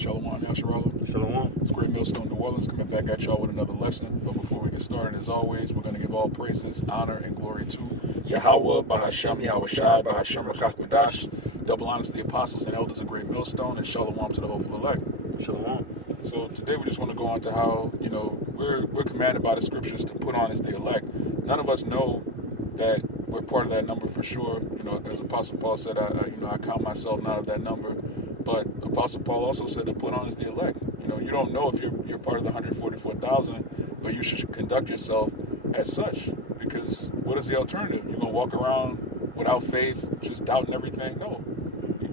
Shalawam, Shalawam. Shalawam. It's great Millstone, New Orleans, coming back at y'all with another lesson. But before we get started, as always, we're going to give all praises, honor, and glory to YAHAWAH, bahasham, YAHAWASHI, bahasham, double honors to the apostles and elders of great Millstone, and Shalawam to the hopeful elect. Shalawam. So today we just want to go on to how, we're commanded by the scriptures to put on as the elect. None of us know that we're part of that number for sure. As Apostle Paul said, I count myself not of that number. But Apostle Paul also said to put on as the elect. You don't know if you're part of the 144,000, but you should conduct yourself as such. Because what is the alternative? You're gonna walk around without faith, just doubting everything? No.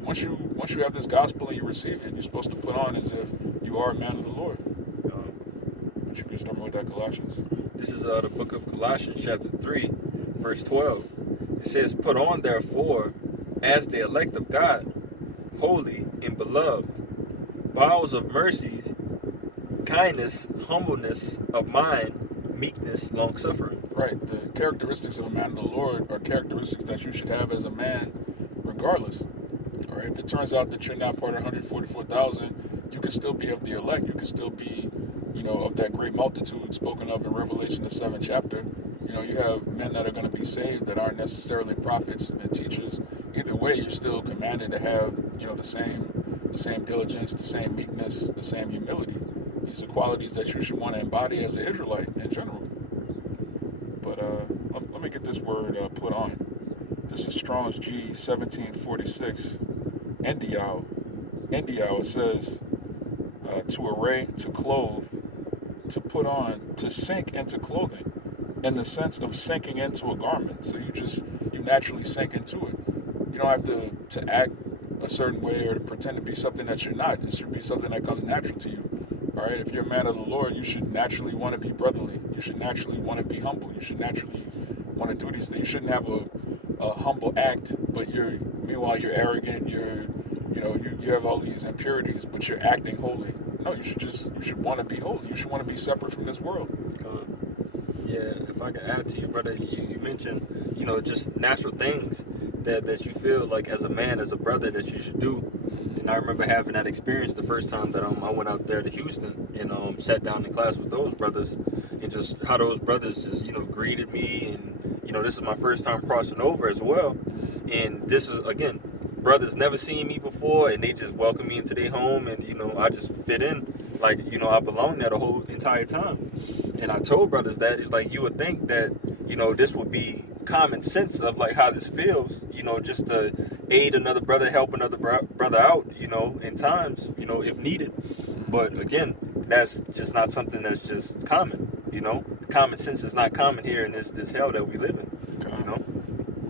Once you have this gospel and you receive it, you're supposed to put on as if you are a man of the Lord. But you can start with that Colossians. This is the book of Colossians, chapter 3, verse 12. It says, "Put on, therefore, as the elect of God, holy and beloved, bowels of mercies, kindness, humbleness of mind, meekness, long-suffering." Right. The characteristics of a man of the Lord are characteristics that you should have as a man regardless. All right. If it turns out that you're not part of 144,000, you can still be of the elect. You can still be, of that great multitude spoken of in Revelation, the 7th chapter. You have men that are going to be saved that aren't necessarily prophets and teachers. Either way, you're still commanded to have, the same diligence, the same meekness, the same humility. These are qualities that you should want to embody as an Israelite in general. But let me get this word put on. This is Strong's G 1746. Endiao. It says to array, to clothe, to put on, to sink into clothing, in the sense of sinking into a garment. So you naturally sink into it. You don't have to act a certain way or to pretend to be something that you're not. It should be something that comes natural to you. All right. If you're a man of the Lord, you should naturally want to be brotherly. You should naturally want to be humble. You should naturally want to do these things. You shouldn't have a humble act, but meanwhile you're arrogant. You have all these impurities, but you're acting holy. No, you should want to be holy. You should want to be separate from this world. Yeah, if I can add to you, brother, you mentioned, just natural things that you feel like as a man, as a brother, that you should do. And I remember having that experience the first time that I went out there to Houston and sat down in class with those brothers, and just how those brothers just, greeted me. And, this is my first time crossing over as well. And this is, again, brothers never seen me before, and they just welcomed me into their home, and, I just fit in like, I belonged there the whole entire time. And I told brothers that it's like you would think that, this would be common sense of like how this feels, just to aid another brother, help another brother out, in times, if needed. But again, that's just not something that's just common, Common sense is not common here in this hell that we live in,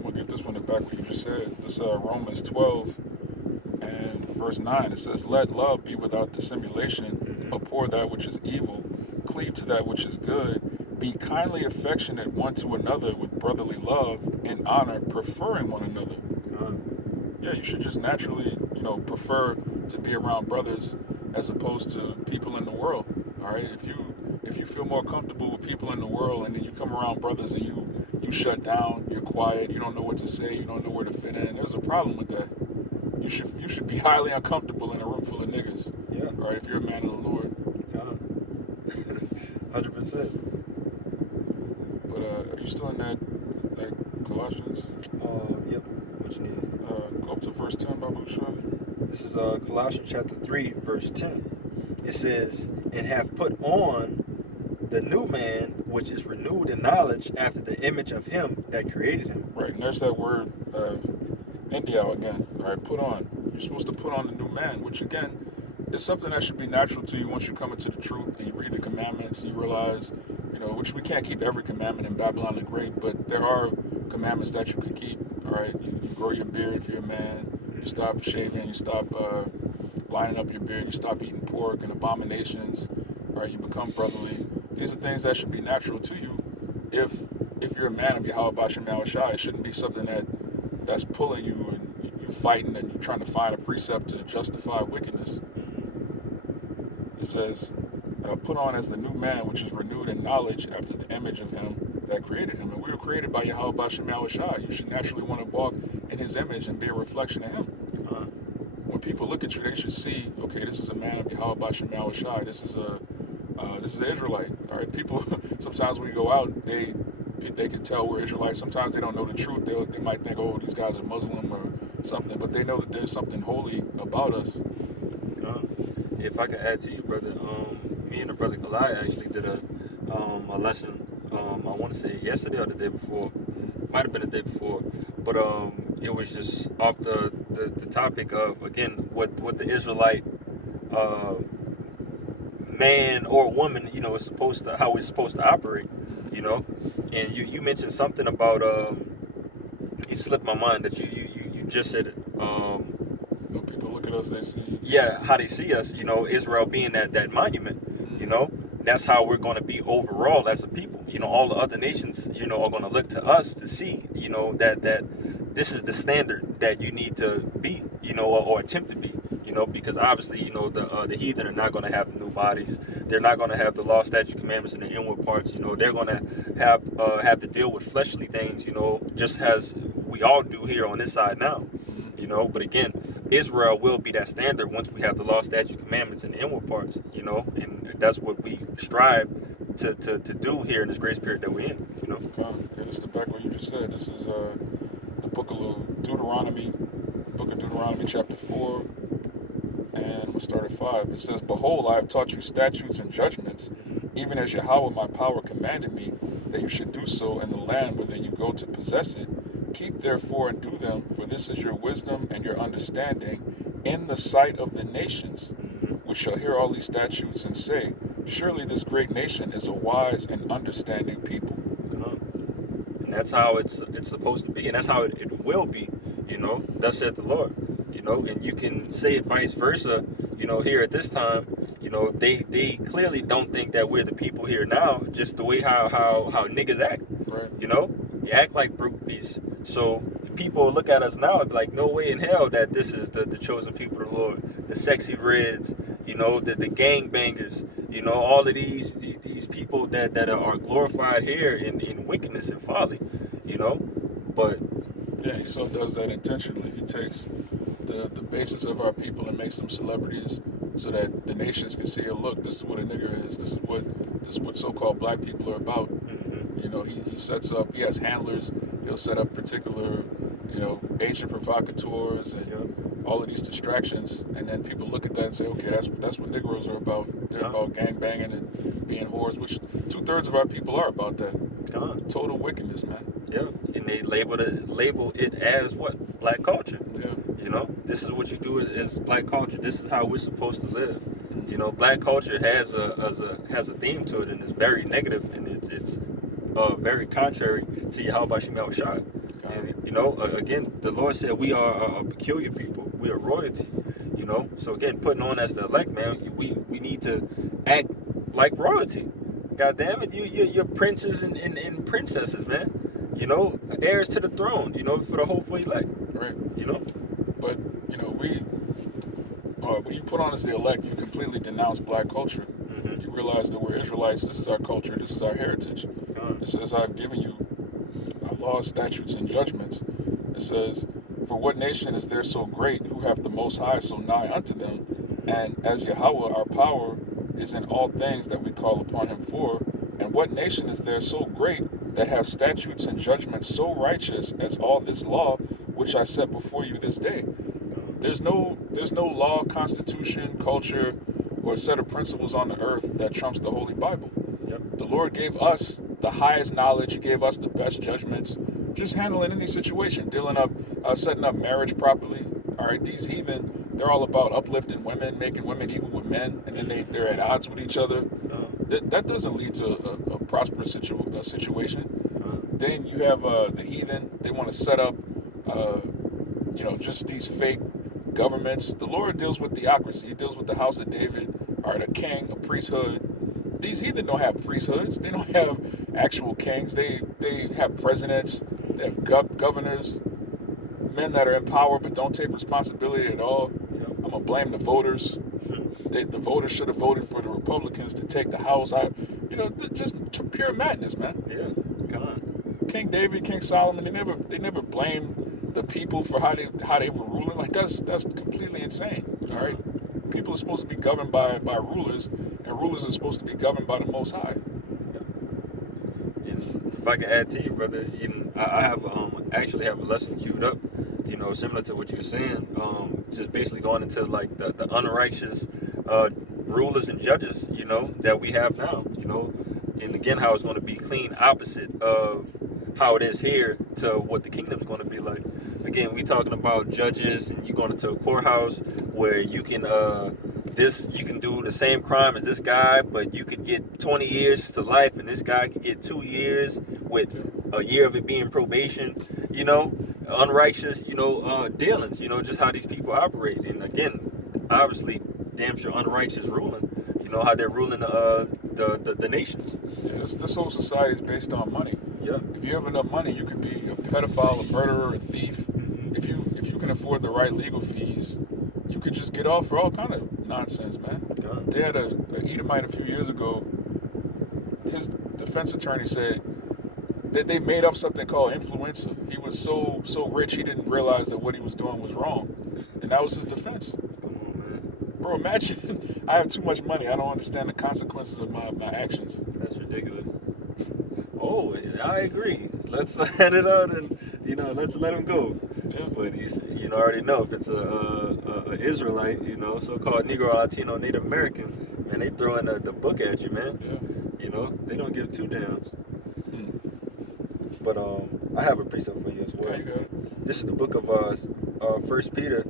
We'll get this one back what you just said. This Romans 12 and verse 9, it says, "Let love be without dissimulation, abhor that which is evil, cleave to that which is good, be kindly affectionate one to another with brotherly love and honor, preferring one another." Yeah, you should just naturally, prefer to be around brothers as opposed to people in the world. All right, if you feel more comfortable with people in the world, and then you come around brothers and you shut down, you're quiet, you don't know what to say, you don't know where to fit in, there's a problem with that. You should be highly uncomfortable in a room full of niggas. Yeah. All right, if you're a man of the Lord. 100%. But are you still in that Colossians? Yep. What you need? Go up to verse 10, Babu Shah. This is Colossians chapter 3, verse 10. It says, "And have put on the new man, which is renewed in knowledge after the image of him that created him." Right, and there's that word, India again. All right, put on. You're supposed to put on the new man, which again is something that should be natural to you once you come into the truth and you read the commandments and you realize, which we can't keep every commandment in Babylon the Great, but there are commandments that you could keep. All right, you grow your beard if you're a man. You stop shaving. You stop lining up your beard. You stop eating pork and abominations. All right, you become brotherly. These are things that should be natural to you. If you're a man of YAHAWASHI, it shouldn't be something that's pulling you and you're fighting and you're trying to find a precept to justify wickedness. It says, "Put on as the new man, which is renewed in knowledge after the image of him that created him." And we were created by YAHAWAH. You should naturally want to walk in his image and be a reflection of him. when people look at you, they should see, okay, this is a man of YAHAWASHI. This is an Israelite. All right, people. Sometimes when we go out, they can tell we're Israelites. Sometimes they don't know the truth. They might think, oh, these guys are Muslim or something, but they know that there's something holy about us. If I could add to you, brother, me and the brother Kalai actually did a lesson. I want to say yesterday or the day before. Might have been the day before, but it was just off the topic of, again, what the Israelite man or woman, you know, is supposed to, how it's supposed to operate, you know. And you mentioned something about it slipped my mind that you just said it. When people look at us, they see. Yeah, how they see us, you know, Israel being that monument, you know. That's how we're going to be overall as a people. You know, all the other nations, you know, are going to look to us to see, you know, that this is the standard that you need to be, you know, or attempt to be, you know, because obviously, you know, the heathen are not going to have the new bodies. They're not going to have the law, statutes, commandments, and the inward parts. You know, they're going to have to deal with fleshly things, you know, just as we all do here on this side now, you know. But again, Israel will be that standard once we have the law, statutes, commandments, and the inward parts, you know, and that's what we strive to do here in this grace period that we're in, you know. Yeah, just to back what you just said, this is the book of Deuteronomy, chapter 4, and we'll start at 5. It says, "Behold, I have taught you statutes and judgments, even as Yahweh my power commanded me, that you should do so in the land whither you go to possess it. Keep therefore and do them, for this is your wisdom and your understanding in the sight of the nations, which shall hear all these statutes and say, surely this great nation is a wise and understanding people." And that's how it's supposed to be, and that's how it will be, you know. Thus said the Lord, you know. And you can say it vice versa, you know. Here at this time, you know, they clearly don't think that we're the people here now, just the way how niggas act, Right. you know. You act like brute beasts. So people look at us now and be like, no way in hell that this is the chosen people of the Lord, the sexy reds, you know, the gangbangers, you know, all of these people that are glorified here in wickedness and folly, you know. But Yeah, he so does that intentionally. He takes the basis of our people and makes them celebrities so that the nations can see, look, this is what a nigger is. This is what so-called black people are about. You know, he sets up, he has handlers. He'll set up particular, you know, agent provocateurs and all of these distractions. And then people look at that and say, okay, that's what Negroes are about. They're about gangbanging and being whores, which 2/3 of our people are about that. Total wickedness, man. Yeah, and they label it as what? Black culture. Yeah. You know, this is what you do as black culture. This is how we're supposed to live. You know, black culture has a theme to it, and it's very negative, and it's very contrary to YAHAWASHI. And you know, again, the Lord said we are a peculiar people. We are royalty. You know, so again, putting on as the elect, man, we need to act like royalty. God damn it, you're princes and princesses, man. You know, heirs to the throne. You know, for the hopeful elect. Right. You know, but you know, when you put on as the elect, you completely denounce black culture. You realize that we're Israelites. This is our culture. This is our heritage. It says, "I've given you laws, statutes, and judgments." It says, "For what nation is there so great, who hath the Most High so nigh unto them? And as Yahweh our power is in all things that we call upon him for. And what nation is there so great that have statutes and judgments so righteous as all this law which I set before you this day?" There's no law, constitution, culture, or a set of principles on the earth that trumps the Holy Bible. The Lord gave us the highest knowledge. He gave us the best judgments. Just handling any situation, setting up marriage properly. All right, these heathen, they're all about uplifting women, making women equal with men, and then they're at odds with each other. That doesn't lead to a prosperous situation. Then you have the heathen. They want to set up, just these fake governments. The Lord deals with theocracy. He deals with the house of David, all right, a king, a priesthood. These heathen don't have priesthoods. They don't have actual kings. They have presidents. They have governors, men that are in power but don't take responsibility at all. I'm gonna blame the voters. The voters should have voted for the Republicans to take the House. Just pure madness, man. Yeah, God. King David, King Solomon, they never blamed the people for how they were ruling, like that's completely insane. All right, people are supposed to be governed by rulers, and rulers are supposed to be governed by the Most High. And if I can add to you, brother, I have actually have a lesson queued up, similar to what you're saying. Just basically going into like the unrighteous rulers and judges, that we have now, and again how it's going to be clean opposite of how it is here to what the kingdom's going to be like. Again, we talking about judges, and you going into a courthouse where you can you can do the same crime as this guy, but you could get 20 years to life, and this guy could get 2 years with a year of it being probation. Unrighteous, dealings. Just how these people operate, and again, obviously, damn sure unrighteous ruling. How they're ruling the nations. Yeah, this whole society is based on money. Yeah. If you have enough money, you could be a pedophile, a murderer, a thief. If you can afford the right legal fees, you could just get off for all kind of nonsense, man. God. They had an Edomite a few years ago. His defense attorney said that they made up something called influenza. He was so rich he didn't realize that what he was doing was wrong, and that was his defense. Come on, man. Bro, imagine I have too much money. I don't understand the consequences of my actions. That's ridiculous. Oh, I agree. Let's hand it out and let's let him go. Yeah. But he's already know if it's a Israelite, so-called Negro, Latino, Native American, man, they throwing the book at you, man. Yeah. They don't give two damns. Hmm. But I have a precept for you as well. Okay, you got it. This is the book of 1 Peter,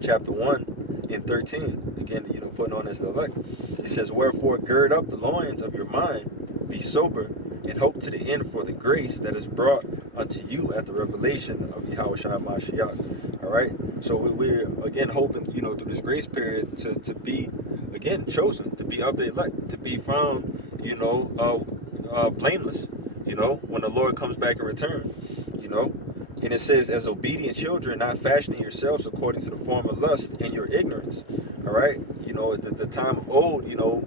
chapter 1 and 13. Again, putting on as the elect. It says, "Wherefore gird up the loins of your mind, be sober, and hope to the end for the grace that is brought unto you at the revelation of YAHAWASHI." All right. So we're again hoping, through this grace period to be again chosen, to be of the elect, to be found, blameless. When the Lord comes back in return. And it says, "As obedient children, not fashioning yourselves according to the form of lust in your ignorance." All right. At the time of old,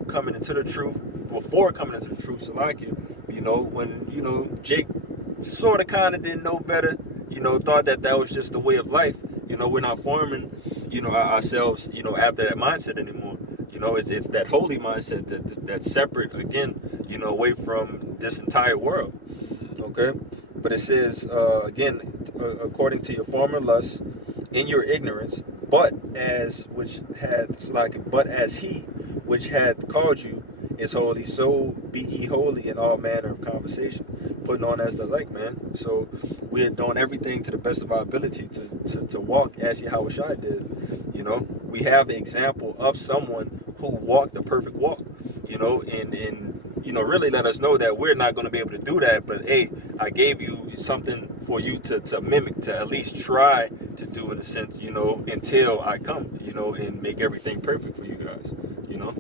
coming into the truth, before coming into the truth, Salakia, when, Jake sort of kind of didn't know better, thought that was just the way of life. We're not forming, ourselves, after that mindset anymore. It's that holy mindset that's separate, again, away from this entire world. Okay? But it says, again, according to your former lusts, in your ignorance, but as he which hath called you is holy, so be ye holy in all manner of conversation. Putting on as the elect, man. So we're doing everything to the best of our ability to walk as YAHAWASHI did. We have an example of someone who walked the perfect walk, and really let us know that we're not going to be able to do that. But hey, I gave you something for you to mimic, to at least try to do, in a sense, until I come, and make everything perfect for you guys,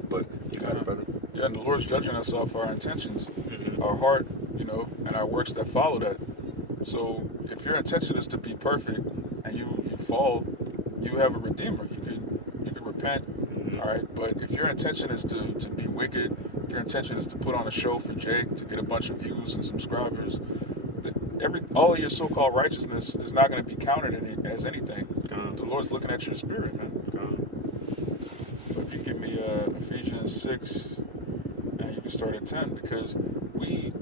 But you got it, brother. Yeah, and the Lord's judging us off our intentions, Mm-hmm. our heart, and our works that follow that. So if your intention is to be perfect and you fall, you have a redeemer. You can repent, Mm-hmm. all right. But if your intention is to be wicked, if your intention is to put on a show for Jake to get a bunch of views and subscribers, all of your so-called righteousness is not going to be counted in it as anything. God. The Lord's looking at your spirit, man. God. So if you give me Ephesians 6, and you can start at 10, because when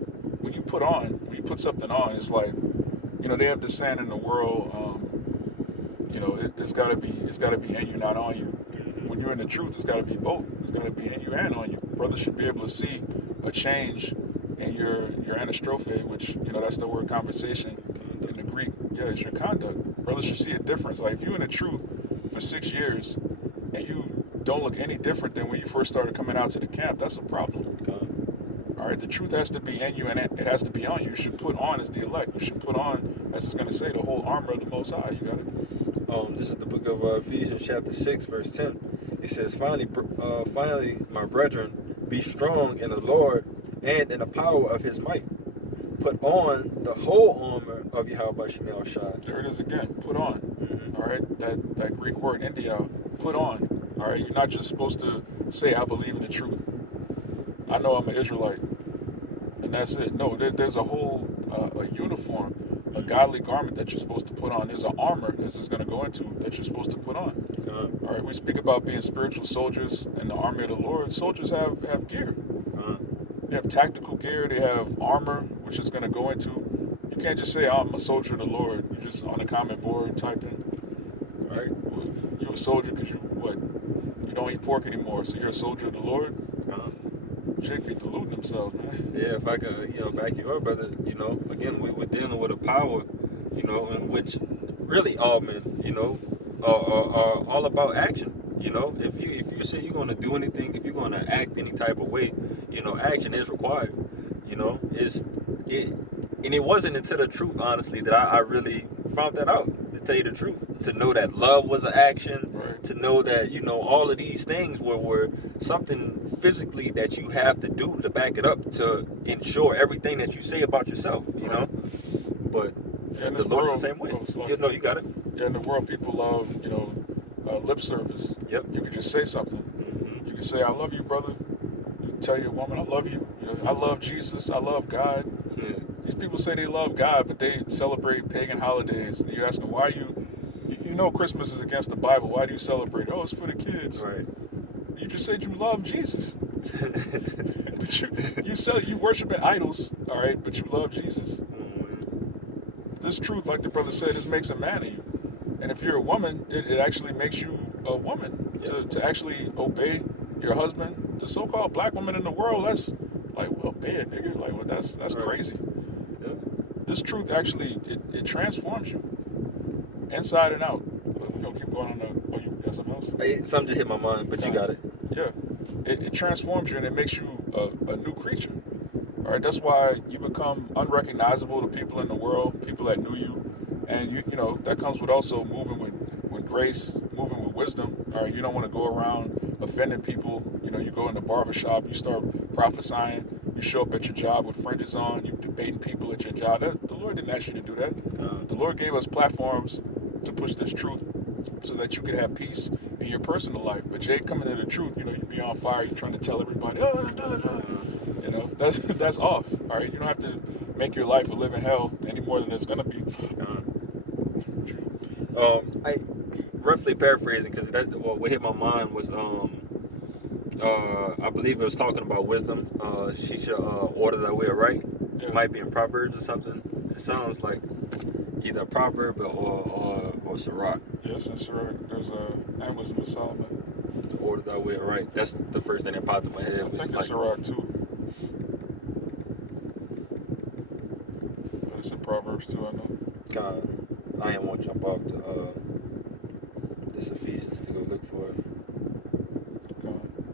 you put something on, it's like, they have this saying in the world, it's got to be in you, not on you. When you're in the truth, it's got to be both. It's got to be in you and on you. Brothers should be able to see a change in your anastrophe, which, that's the word conversation in the Greek. Yeah, it's your conduct. Brothers should see a difference. Like, if you're in the truth for 6 years and you don't look any different than when you first started coming out to the camp, that's a problem. All right, the truth has to be in you and it has to be on you. You should put on as the elect. You should put on, as it's going to say, the whole armor of the Most High. You got it? This is the book of Ephesians chapter 6, verse 10. It says, finally, my brethren, be strong in the Lord and in the power of his might. Put on the whole armor of YAHAWASHI. There it is again. Put on. Mm-hmm. All right, that Greek word, India, put on. All right, you're not just supposed to say, I believe in the truth. I know I'm an Israelite. And that's it. No, there's a whole a uniform a godly garment that you're supposed to put on. There's an armor, this is going to go into, that you're supposed to put on. All right, we speak about being spiritual soldiers in the army of the Lord. Soldiers have gear. They have tactical gear. They have armor, which is going to go into. You can't just say, I'm a soldier of the Lord. You're just on a comment board typing. All right, well, you're a soldier because you don't eat pork anymore, so you're a soldier of the Lord. Shit, get deluding themselves, man. Yeah, if I could, back you up, brother. Again, we're dealing with a power, in which really all men, are all about action. If you say you're gonna do anything, if you're gonna act any type of way, action is required. And it wasn't until the truth, honestly, that I really found that out. To tell you the truth, to know that love was an action, Right. to know that all of these things were something physically that you have to do to back it up to ensure everything that you say about yourself. Right. But Yeah, in the this Lord's world, the same way. like, You got it. yeah, in the world, people love, lip service. Yep. You can just say something. Mm-hmm. You can say, I love you, brother. You can tell your woman, I love you. I love Jesus. I love God. Yeah. These people say they love God, but they celebrate pagan holidays. And you ask them, why you know Christmas is against the Bible. Why do you celebrate? Oh, it's for the kids. Right. You just said you love Jesus. But you worshiping idols, all right, but you love Jesus. This truth, like the brother said, this makes a man of you. And if you're a woman, it actually makes you a woman. Yep. To actually obey your husband. The so-called black woman in the world, that's like, obey it, nigga. Like, well, that's Right. crazy. Yep. This truth actually, it transforms you. Inside and out. We're going to keep going on you got something else? Hey, something just hit my mind, but you got it. Yeah. It transforms you and it makes you a new creature. All right, that's why you become unrecognizable to people in the world, people that knew you. And, that comes with also moving with grace, moving with wisdom. All right, you don't want to go around offending people. You go in the barbershop, you start prophesying, you show up at your job with fringes on, you debating people at your job. The Lord didn't ask you to do that. The Lord gave us platforms to push this truth so that you could have peace in your personal life. But Jay coming to the truth, you be on fire, you're trying to tell everybody, that's off. All right, you don't have to make your life a living hell any more than it's gonna be. I roughly paraphrasing because what hit my mind was I believe it was talking about wisdom. She should order thy way right. Yeah. It might be in Proverbs or something. It sounds like either a proverb or Sirach. Yes, it's right. There's and Wisdom of Solomon. Order thy way right. That's the first thing that popped in my head. I think it's Sirach too. But it's in Proverbs too, I know. God, I didn't want to jump off to this Ephesians to go look for it.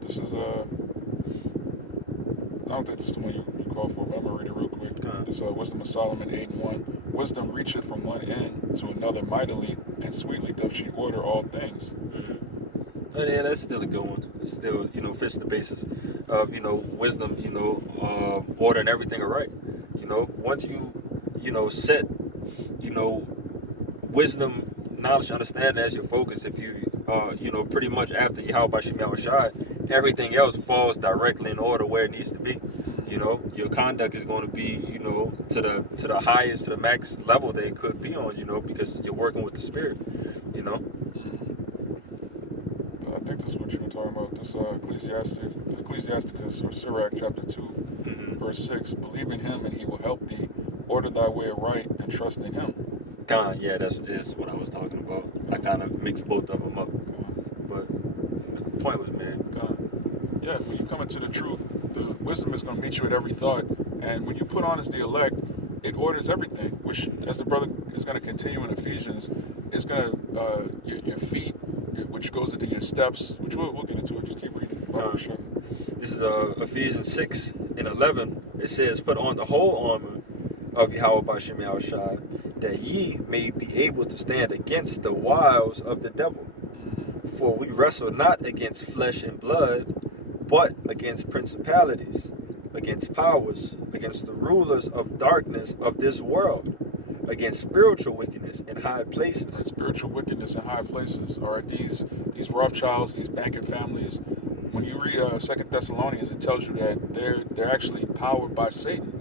This is I don't think this is the one you call for, but I'm gonna read it real quick. This Wisdom of Solomon 8:1. Wisdom reacheth from one end to another mightily, and sweetly doth she order all things. And yeah, that's still a good one. It still, fits the basis of, wisdom, ordering everything right. Once you, set, wisdom, knowledge, understanding as your focus, if you, pretty much after YAHAWASHI, everything else falls directly in order where it needs to be. Your conduct is going to be, to the highest, to the max level that it could be on, because you're working with the Spirit, I think this is what you were talking about. This Ecclesiasticus or Sirach chapter 2, verse 6. Believe in him and he will help thee. Order thy way right and trust in him. Yeah, that's what I was talking about. I kind of mixed both of them up. But the point was made. Yeah, when you come into the truth, the wisdom is going to meet you at every thought. And when you put on as the elect, it orders everything, which, as the brother is going to continue in Ephesians, it's going to, your feet, which goes into your steps, which we'll get into it. Just keep reading. Sure. This is Ephesians 6:11. It says, put on the whole armor of YAHAWASHI, that ye may be able to stand against the wiles of the devil. For we wrestle not against flesh and blood, but against principalities, against powers, against the rulers of darkness of this world, against spiritual wickedness in high places. Spiritual wickedness in high places. All right, these Rothschilds, these banking families. When you read 2 Thessalonians, it tells you that they're actually powered by Satan.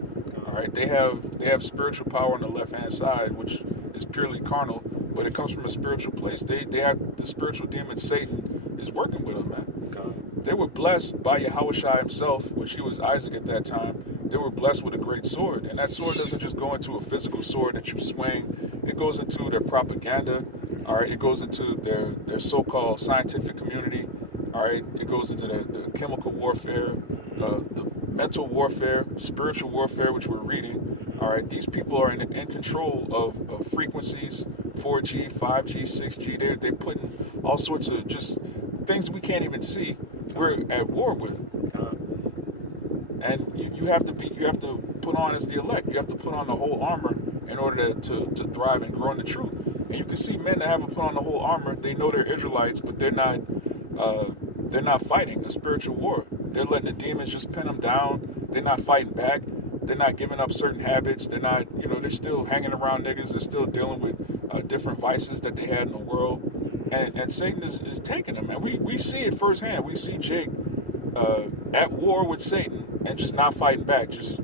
All right, they have spiritual power on the left hand side, which is purely carnal, but it comes from a spiritual place. They have the spiritual demon Satan is working with them, man. God. They were blessed by YAHAWASHI himself, which he was Isaac at that time. They were blessed with a great sword, and that sword doesn't just go into a physical sword that you swing. It goes into their propaganda. All right, it goes into their so-called scientific community. All right, it goes into the chemical warfare, the mental warfare, spiritual warfare, which we're reading. All right, these people are in control of frequencies, 4G, 5G, 6G. They're putting all sorts of just things we can't even see. We're at war with, and you have to put on as the elect. You have to put on the whole armor in order to thrive and grow in the truth. And you can see men that haven't put on the whole armor. They know they're Israelites, but they're not fighting a spiritual war. They're letting the demons just pin them down. They're not fighting back. They're not giving up certain habits. They're not, they're still hanging around niggas. They're still dealing with different vices that they had in the world. And Satan is taking them, man. We see it firsthand. We see Jake at war with Satan and just not fighting back, just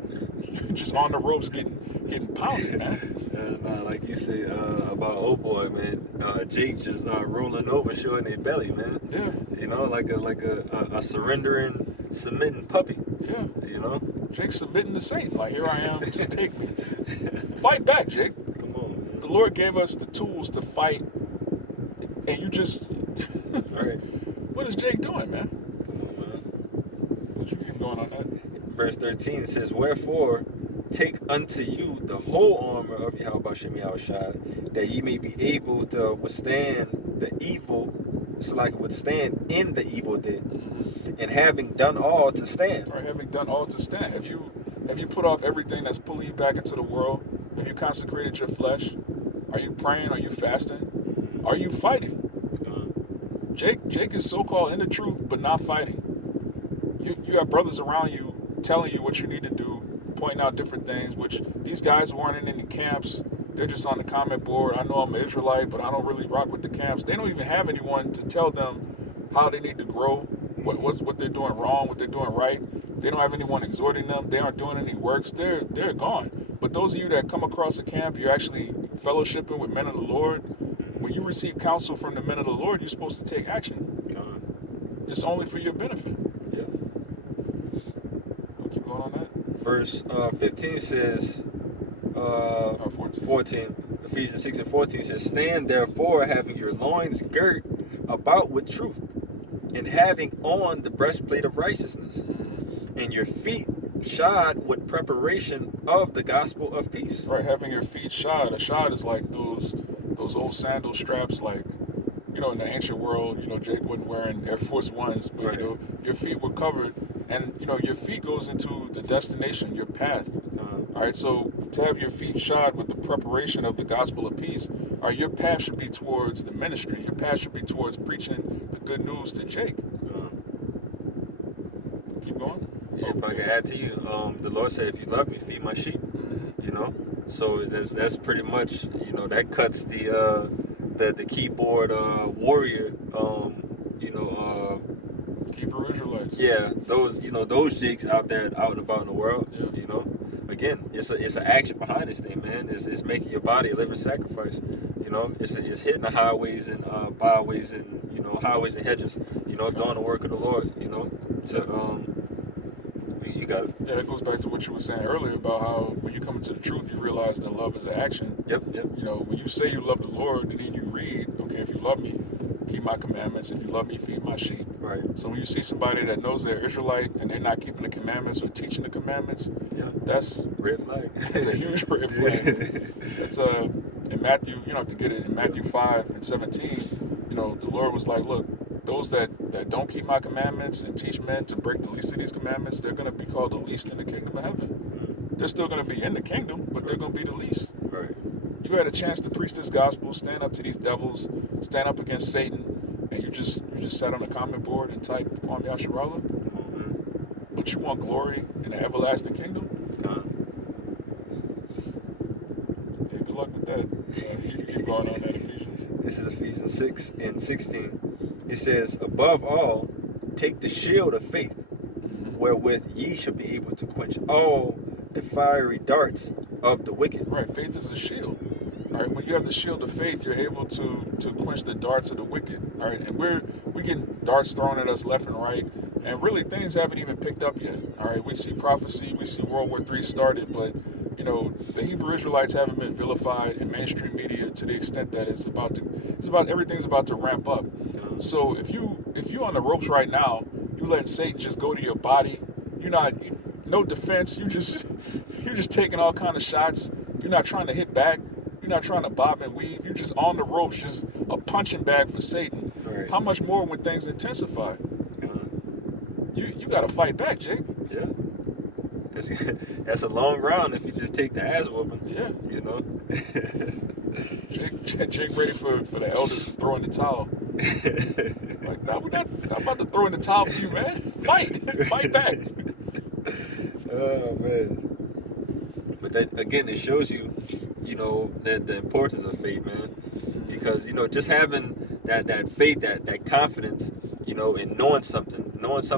on the ropes getting pounded, man. Like you say about old boy, man. Jake just rolling over, showing their belly, man. Yeah. Like a surrendering, submitting puppy. Yeah. Jake submitting to Satan. Like, here I am, just take me. Fight back, Jake. Come on, man. The Lord gave us the tools to fight, and you just... All right. What is Jake doing, man? Come on, man. What you keep going on that? Verse 13 says, "Wherefore, take unto you the whole armor of YAHAWASHI, that ye may be able to withstand the evil, so like withstand in the evil day, and having done all to stand." Or having done all to stand. Have you put off everything that's pulling you back into the world? Have you consecrated your flesh? Are you praying? Are you fasting? Are you fighting? Jake is so-called in the truth, but not fighting. You have brothers around you telling you what you need to do, pointing out different things, which these guys weren't in any camps. They're just on the comment board. I know I'm an Israelite, but I don't really rock with the camps. They don't even have anyone to tell them how they need to grow, what they're doing wrong, what they're doing right. They don't have anyone exhorting them. They aren't doing any works. They're gone. But those of you that come across a camp, you're actually fellowshipping with men of the Lord. When you receive counsel from the men of the Lord, you're supposed to take action. It's only for your benefit. Yeah. We'll keep going on that. Verse 15 says, 14, Ephesians 6 and 14 says, "Stand therefore, having your loins girt about with truth, and having on the breastplate of righteousness, and your feet shod with preparation of the gospel of peace." Right, having your feet shod. A shod is like those old sandal straps, like, in the ancient world, Jake wasn't wearing Air Force Ones, but, right. Your feet were covered, and, your feet goes into the destination, your path. All right, so to have your feet shod with the preparation of the gospel of peace, your path should be towards the ministry. Your path should be towards preaching the good news to Jake. Keep going. Yeah, if I can add to you, the Lord said, "If you love me, feed my sheep." So that's pretty much, that cuts the keyboard warrior, Hebrew Israelites. Yeah, those jigs out and about in the world. Yeah. Again, it's an action behind this thing, man. It's making your body a living sacrifice. It's hitting the highways and byways and highways and hedges. Doing the work of the Lord. You got it. Yeah, that goes back to what you were saying earlier about how when you come into the truth, you realize that love is an action. Yep. When you say you love the Lord, and then you read, okay, if you love me, keep my commandments. If you love me, feed my sheep. Right. So when you see somebody that knows they're Israelite and they're not keeping the commandments or teaching the commandments, that's red flag. It's a huge red flag. It's in Matthew. You don't have to get it in Matthew 5 and 17. The Lord was like, look, those that don't keep my commandments and teach men to break the least of these commandments, they're going to be called the least in the kingdom of heaven. They're still going to be in the kingdom, but they're going to be the least. Right. You had a chance to preach this gospel, stand up to these devils, stand up against Satan, and you just sat on a comment board and typed Kwam Yasharallah. But you want glory in the everlasting kingdom? Yeah, good luck with that. You keep going on that, Ephesians. This is Ephesians 6 and 16. It says, "Above all, take the shield of faith, wherewith ye shall be able to quench all the fiery darts of the wicked. Right, faith is a shield. All right, when you have the shield of faith, you're able to quench the darts of the wicked. All right, and we get darts thrown at us left and right, and really things haven't even picked up yet. All right, we see prophecy, we see World War III started, but the Hebrew Israelites haven't been vilified in mainstream media to the extent that everything's about to ramp up. So if you on the ropes right now, you letting Satan just go to your body. No defense. You're just taking all kind of shots. You're not trying to hit back. You're not trying to bob and weave. You're just on the ropes, just a punching bag for Satan. Right. How much more when things intensify? You got to fight back, Jake. Yeah. That's a long round if you just take the ass whooping. Yeah. Jake ready for the elders to throw in the towel. Like, no, we're not about to throw in the towel for you, man. Fight back. Oh man. But that again, it shows you, that the importance of faith, man. Because just having that faith, that confidence, in knowing something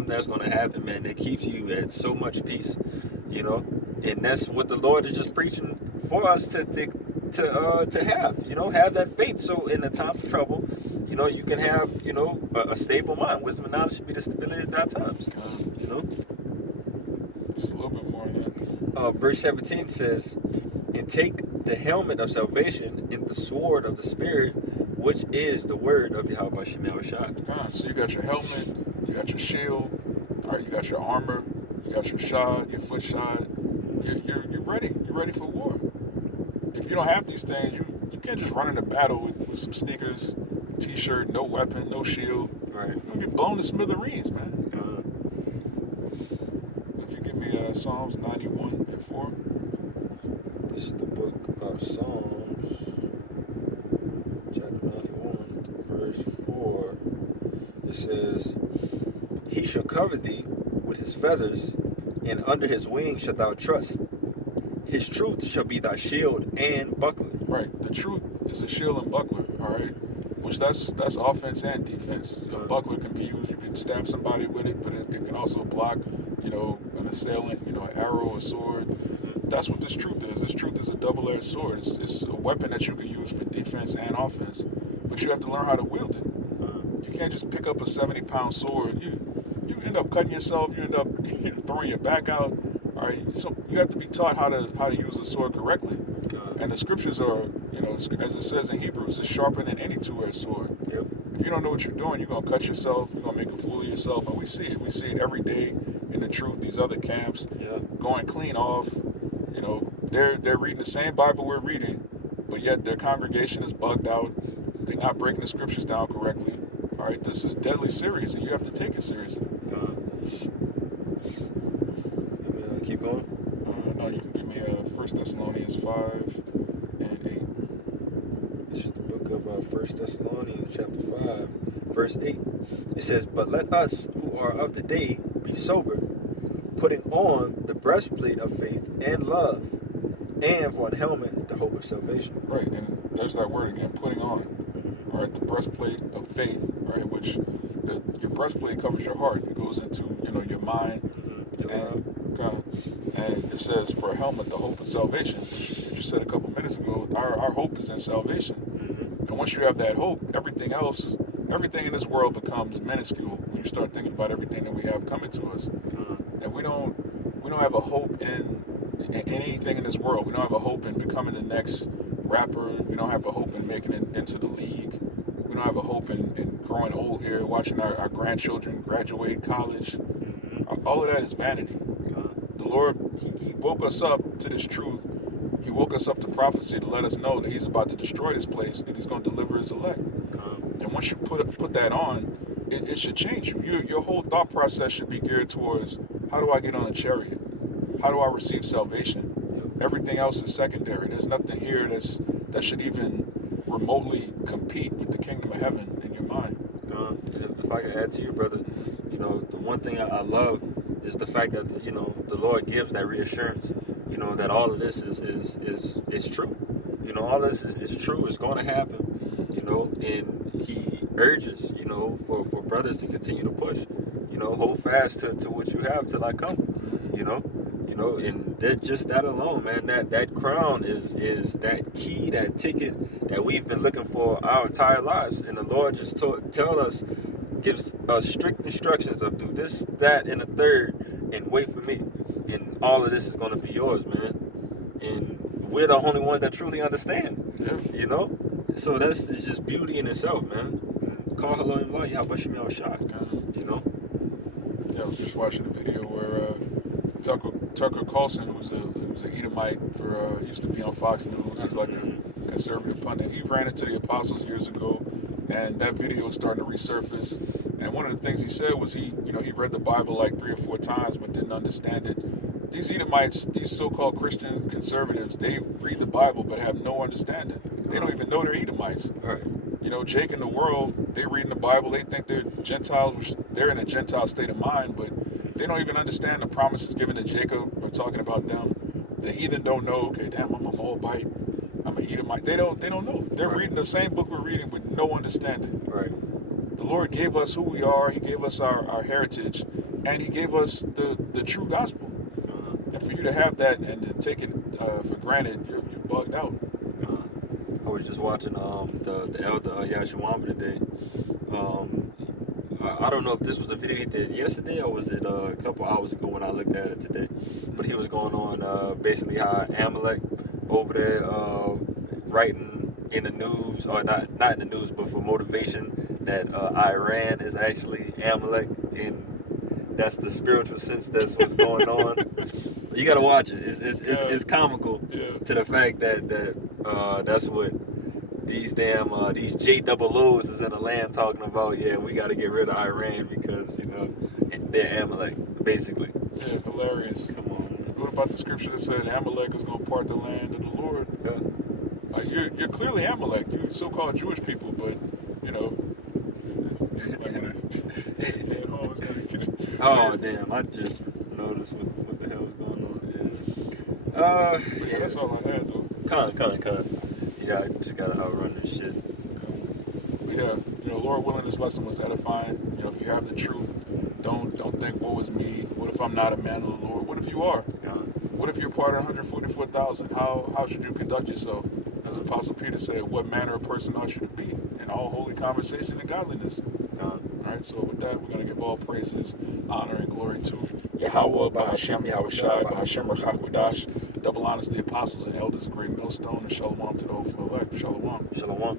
that's going to happen, man, that keeps you at so much peace, and that's what the Lord is just preaching for us to have that faith. So in the times of trouble, you can have a stable mind. Wisdom and knowledge should be the stability of our times. Just a little bit more on that. Verse 17 says, "And take the helmet of salvation and the sword of the Spirit, which is the word of YAHAWASHI." So you got your helmet, you got your shield, all right, you got your armor, you got your shod, your foot shod. You're ready. You're ready for war. If you don't have these things, you can't just run into battle with some sneakers, t-shirt, no weapon, no shield. Right. You're gonna get blown to smithereens, man. If you give me Psalms 91:4. This is the book of Psalms, chapter 91, verse 4. It says, "He shall cover thee with his feathers, and under his wings shalt thou trust. His truth shall be thy shield and buckler." Right. The truth is a shield and buckler, all right? Which that's offense and defense. A buckler can be used, you can stab somebody with it, but it can also block, an assailant, an arrow, a sword. That's what this truth is. This truth is a double-edged sword. It's a weapon that you can use for defense and offense, but you have to learn how to wield it. You can't just pick up a 70-pound sword. You end up cutting yourself. You end up throwing your back out. All right, so you have to be taught how to use the sword correctly. And the scriptures are, as it says in Hebrews, it's sharper than any two-edged sword. Yep. If you don't know what you're doing, you're gonna cut yourself. You're gonna make a fool of yourself, and we see it. We see it every day in the truth. These other camps going clean off. They're reading the same Bible we're reading, but yet their congregation is bugged out. They're not breaking the scriptures down correctly. All right, this is deadly serious, and you have to take it seriously. Keep going. No, you can give me 1 Thessalonians 5 and 8. This is the book of 1 Thessalonians, chapter 5, verse 8. It says, "But let us who are of the day be sober, putting on the breastplate of faith and love, and for a helmet, the hope of salvation." Right, and there's that word again, putting on. All right, the breastplate of faith, right, which your breastplate covers your heart. It goes into, your mind. And it says, for a helmet, the hope of salvation. As you said a couple minutes ago, our hope is in salvation. And once you have that hope, everything in this world becomes minuscule when you start thinking about everything that we have coming to us. And we don't have a hope in anything in this world. We don't have a hope in becoming the next rapper. We don't have a hope in making it into the league. We don't have a hope in growing old here, watching our grandchildren graduate college. All of that is vanity. The Lord, he woke us up to this truth. He woke us up to prophecy to let us know that he's about to destroy this place and he's going to deliver his elect. And once you put that on, it should change you. Your whole thought process should be geared towards, how do I get on a chariot? How do I receive salvation? Everything else is secondary. There's nothing here that should even remotely compete with the kingdom of heaven in your mind. If I could add to you, brother, the one thing I love is the fact that the Lord gives that reassurance, that all of this is true. All this is true. It's going to happen. And He urges, for brothers to continue to push. Hold fast to what you have till I come. know, and that just that alone, man, that crown is that key, that ticket that we've been looking for our entire lives. And the Lord just gives us strict instructions of do this, that, and the third, and wait for me. And all of this is going to be yours, man. And we're the only ones that truly understand, Yeah. you know? So that's just beauty in itself, man. Call Halalyam, YAHAWASHI, you know? Yeah, I was just watching a video where Tucker Carlson, who's an Edomite he used to be on Fox News. He's like a conservative pundit. He ran into the apostles years ago, and that video is starting to resurface. And one of the things he said was he read the Bible like 3 or 4 times, but didn't understand it. These Edomites, these so-called Christian conservatives, they read the Bible but have no understanding. They don't even know they're Edomites. Right. You know, Jake and the world, they read in the Bible, they think they're Gentiles, which they're in a Gentile state of mind, but they don't even understand the promises given to Jacob. We're talking about them. The heathen don't know, okay, damn, I'm a Moabite, I'm an Edomite. They don't know. They're reading the same book we're reading with no understanding. Right. The Lord gave us who we are, He gave us our heritage, and He gave us the true gospel. And for you to have that and to take it for granted, you're bugged out. I was just watching the elder Shalawam today. I don't know if this was a video he did yesterday or was it a couple hours ago when I looked at it today. But he was going on basically how Amalek over there writing in the news, or not in the news, but for motivation, that Iran is actually Amalek, and that's the spiritual sense that's what's going on. You gotta watch it. It's comical to the fact that that's what these these JOOs is in the land talking about. Yeah, we got to get rid of Iran because they're Amalek, basically. Yeah, hilarious. Come on, man. What about the scripture that said Amalek is going to part the land of the Lord? Yeah. Like you're clearly Amalek. You so-called Jewish people, but Oh damn! I just noticed what the hell is going on. Yeah, that's all I had though. Con. Yeah, I just gotta outrun this shit. But yeah, Lord willing, this lesson was edifying. If you have the truth, don't think, woe is me. What if I'm not a man of the Lord? What if you are? What if you're part of 144,000? How should you conduct yourself? As Apostle Peter said, what manner of person ought you to be in all holy conversation and godliness? All right, so with that, we're going to give all praises, honor, and glory to YAHAWAH, bahasham, YAHAWASHI, bahasham, Rachakwadash. Double honors to the apostles and elders of great Millstone, and Shalawam to the hopeful elect. Shalawam. Shalawam.